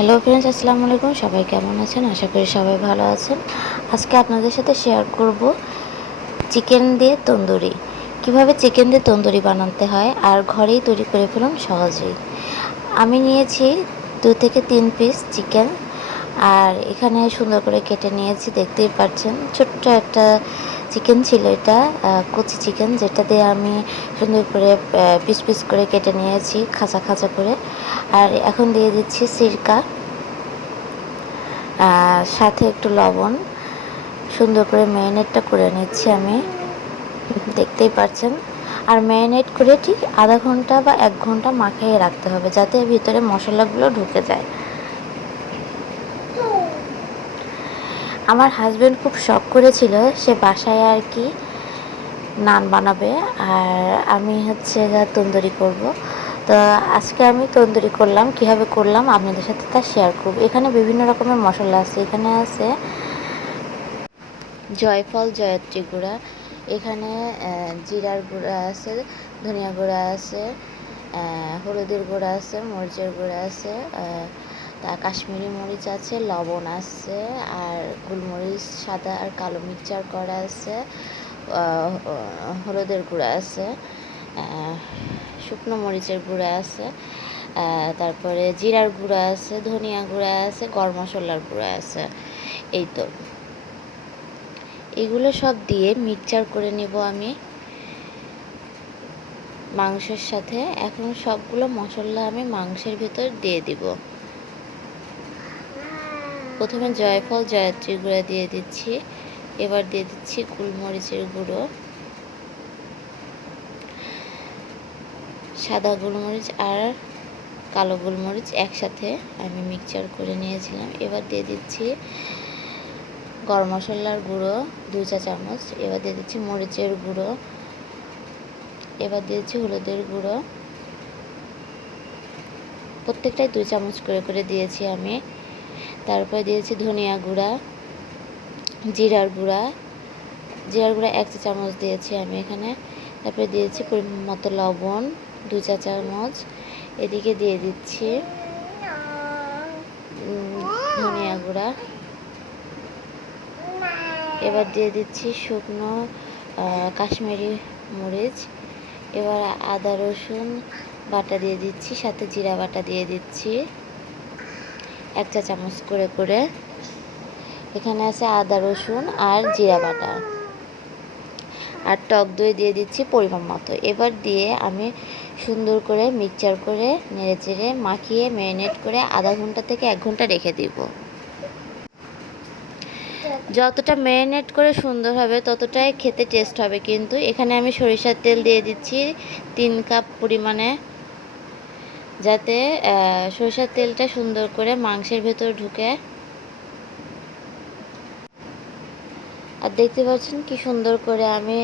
Hello friends, আসসালামু আলাইকুম। সবাই কেমন আছেন? আশা করি সবাই ভালো আছেন। আজকে আপনাদের সাথে শেয়ার করব চিকেন দিয়ে তন্দুরি। কিভাবে চিকেন দিয়ে তন্দুরি বানাতে হয় আর ঘরেই তৈরি করে ফেলুন সহজেই। আমি নিয়েছি 2 থেকে 3 পিস চিকেন, আর এখানে সুন্দর করে কেটে নিয়েছি। দেখতেই পাচ্ছেন ছোট্ট একটা চিকেন ছিল এটা, কচি চিকেন, যেটা দিয়ে আমি সুন্দর করে পিস পিস করে কেটে নিয়েছি খাঁচা খাঁচা করে। আর এখন দিয়ে দিচ্ছি সিরকা, সাথে একটু লবণ। সুন্দর করে ম্যারিনেটটা করে নিচ্ছি আমি, দেখতেই পাচ্ছেন। আর ম্যারিনেট করে ঠিক আধা ঘন্টা বা 1 ঘন্টা মাখিয়ে রাখতে হবে, যাতে ভিতরে মশলাগুলো ঢুকে যায়। আমার হাজব্যান্ড খুব শখ করেছিল সে বাসায় আর কি নান বানাবে, আর আমি হচ্ছে তন্দুরি করব। তো আজকে আমি তন্দুরি করলাম। কিভাবে করলাম আপনাদের সাথে তা শেয়ার করব। এখানে বিভিন্ন রকমের মশলা আছে। এখানে আছে জয়ফল, জয়ত্রী গুঁড়া, এখানে জিরার গুঁড়া আছে, ধনিয়া গুঁড়া আছে, হলুদের গুঁড়া আছে, মরিচের গুঁড়া আছে, তা কাশ্মীরি মরিচ আছে, লবণ আছে, আর গোলমরিচ সাদা আর কালো মিক্সচার করা আছে, হলুদের গুঁড়া আছে, শুকনো মরিচের গুঁড়া আছে, তারপরে জিরার গুঁড়া আছে, ধনিয়া গুঁড়া আছে, গরম মশলার গুঁড়া আছে। এই তো এগুলো সব দিয়ে মিক্সচার করে নেব আমি মাংসের সাথে। এখন সবগুলো মশলা আমি মাংসের ভিতর দিয়ে দিব। প্রথমে জয়ফল, জয়ত্রী গুঁড়া দিয়ে দিচ্ছি, এবার দিয়ে দিচ্ছি গোলমরিচের গুঁড়ো, সাদা গোলমরিচ আর কালো গোলমরিচ একসাথে আমি মিক্সচার করে নিয়েছিলাম। এবার দিয়ে দিচ্ছি গরম মশলার গুঁড়ো 2 চা চামচ, এবার দিয়ে দিচ্ছি মরিচের গুঁড়ো, এবার দিয়েছি হলুদের গুঁড়ো, প্রত্যেকটাই 2 চামচ করে করে দিয়েছি আমি। তারপরে দিয়েছি ধনিয়া গুঁড়া, জিরার গুঁড়া 1 চা চামচ দিয়েছি আমি এখানে। তারপরে দিয়েছি পরিমাণ মতো লবণ 2 চা চামচ। এদিকে দিয়ে দিচ্ছি ধনিয়া গুঁড়া, এবার দিয়ে দিচ্ছি শুকনো কাশ্মীরি মরিচ, এবার আদা রসুন বাটা দিয়ে দিচ্ছি, সাথে জিরা বাটা দিয়ে দিচ্ছি 1 চা চামচ করে করে। এখানে আছে আদা রসুন আর জিরা বাটা, আর টক দই দিয়ে দিচ্ছি পরিমাণ মতো। এবার দিয়ে আমি সুন্দর করে মিক্সচার করে নেড়েচেড়ে মাখিয়ে ম্যারিনেট করে আধা ঘন্টা থেকে 1 ঘন্টা রেখে দিব। যতটা ম্যারিনেট করে সুন্দর হবে ততটাই খেতে টেস্ট হবে। কিন্তু এখানে আমি সরিষার তেল দিয়ে দিচ্ছি 3 কাপ পরিমাণে, যাতে সরিষার তেলটা সুন্দর করে মাংসের ভেতর ঢুকে। আর দেখতে পাচ্ছেন কি সুন্দর করে আমি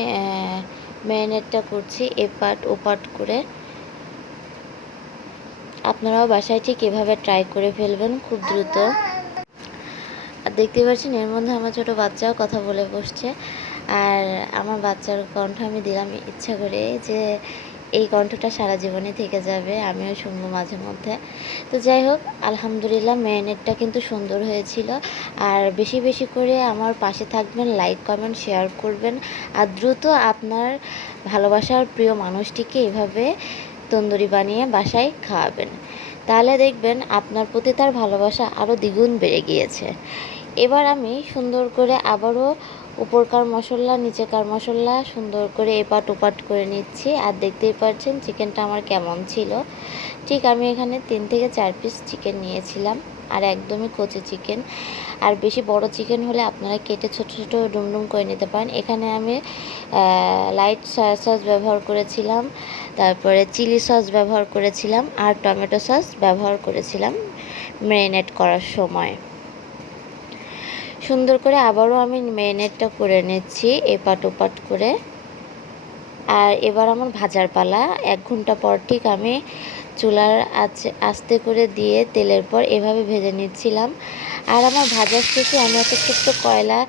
ম্যারিনেটটা করছি এপাট ওপাট করে। আপনারাও বাসায় ঠিক এভাবে ট্রাই করে ফেলবেন খুব দ্রুত। আর দেখতে পাচ্ছেন এর মধ্যে আমার ছোটো বাচ্চাও কথা বলে বসছে, আর আমার বাচ্চার কণ্ঠ আমি দিলাম ইচ্ছা করে, যে এই কণ্ঠটা সারা জীবনে থেকে যাবে, আমিও শুনবো মাঝে মধ্যে। তো যাই হোক, আলহামদুলিল্লাহ ম্যারিনেটটা কিন্তু সুন্দর হয়েছিল। আর বেশি বেশি করে আমার পাশে থাকবেন, লাইক কমেন্ট শেয়ার করবেন, আর দ্রুত আপনার ভালোবাসার প্রিয় মানুষটিকে এভাবে তন্দুরি বানিয়ে বাসায় খাওয়াবেন। তাহলে দেখবেন আপনার প্রতি তার ভালোবাসা আরও দ্বিগুণ বেড়ে গিয়েছে। এবার আমি সুন্দর করে আবারও উপরকার মশলা নিচেকার মশলা সুন্দর করে এপাট ওপাট করে নিচ্ছি। আর দেখতেই পাচ্ছেন চিকেনটা আমার কেমন ছিল। ঠিক আমি এখানে 3 থেকে 4 পিস চিকেন নিয়েছিলাম, আর একদমই কচি চিকেন। আর বেশি বড় চিকেন হলে আপনারা কেটে ছোট ছোট ডুমডুম করে নিতে পারেন। এখানে আমি লাইট সয়া সস ব্যবহার করেছিলাম, তারপরে চিলি সস ব্যবহার করেছিলাম, আর টমেটো সস ব্যবহার করেছিলাম ম্যারিনেট করার সময়। সুন্দর করে আবারও আমি ম্যারিনেটটা করে নিচ্ছি এপাট ওপাট করে। আর এবার আমার ভাজার পালা। 1 ঘন্টা পর ঠিক আমি চুলার আস্তে করে দিয়ে তেলের পর এভাবে ভেজে নিচ্ছিলাম। আর আমার ভাজার শেষে আমি একটা ছোট্ট কয়লা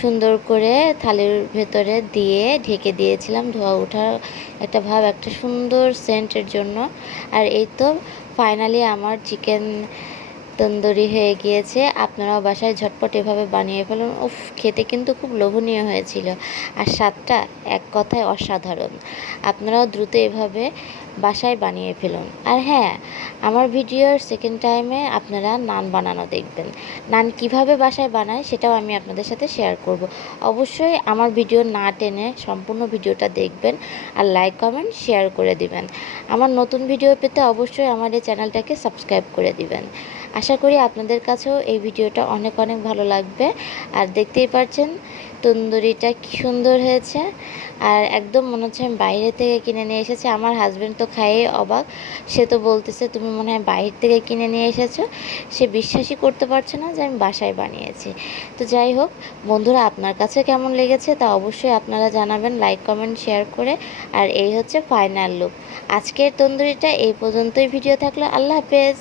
সুন্দর করে থালির ভেতরে দিয়ে ঢেকে দিয়েছিলাম, ধোয়া ওঠার একটা ভাব, একটা সুন্দর সেন্টের জন্য। আর এই তো ফাইনালি আমার চিকেন তন্দুরি হয়ে গিয়েছে। আপনারাও বাসায় ঝটপট এভাবে বানিয়ে ফেলুন। উফ, খেতে কিন্তু খুব লোভনীয় হয়েছিল, আর স্বাদটা এক কথায় অসাধারণ। আপনারাও দ্রুত এভাবে বাসায় বানিয়ে ফেলুন। আর হ্যাঁ, আমার ভিডিওর সেকেন্ড টাইমে আপনারা নান বানানো দেখবেন। নান কিভাবে বাসায় বানায় সেটাও আমি আপনাদের সাথে শেয়ার করব। অবশ্যই আমার ভিডিও না টেনে সম্পূর্ণ ভিডিওটা দেখবেন, আর লাইক কমেন্ট শেয়ার করে দিবেন। আমার নতুন ভিডিও পেতে অবশ্যই আমার এই চ্যানেলটাকে সাবস্ক্রাইব করে দিবেন। আশা করি আপনাদের কাছেও এই ভিডিওটা অনেক অনেক ভালো লাগবে। আর দেখতেই পাচ্ছেন তন্দুরিটা কি সুন্দর হয়েছে, আর একদম মনে হচ্ছে আমি বাইরে থেকে কিনে নিয়ে এসেছি। আমার হাজব্যান্ড তো খাইয়ে অবাক, সে তো বলতেছে তুমি মনে হয় বাইরে থেকে কিনে নিয়ে এসেছো। সে বিশ্বাসই করতে পারছে না যে আমি বাসায় বানিয়েছি। তো যাই হোক বন্ধুরা, আপনার কাছে কেমন লেগেছে তা অবশ্যই আপনারা জানাবেন লাইক কমেন্ট শেয়ার করে। আর এই হচ্ছে ফাইনাল লুক। আজকের তন্দুরিটা এই পর্যন্তই ভিডিও থাকলো। আল্লাহ হাফেজ।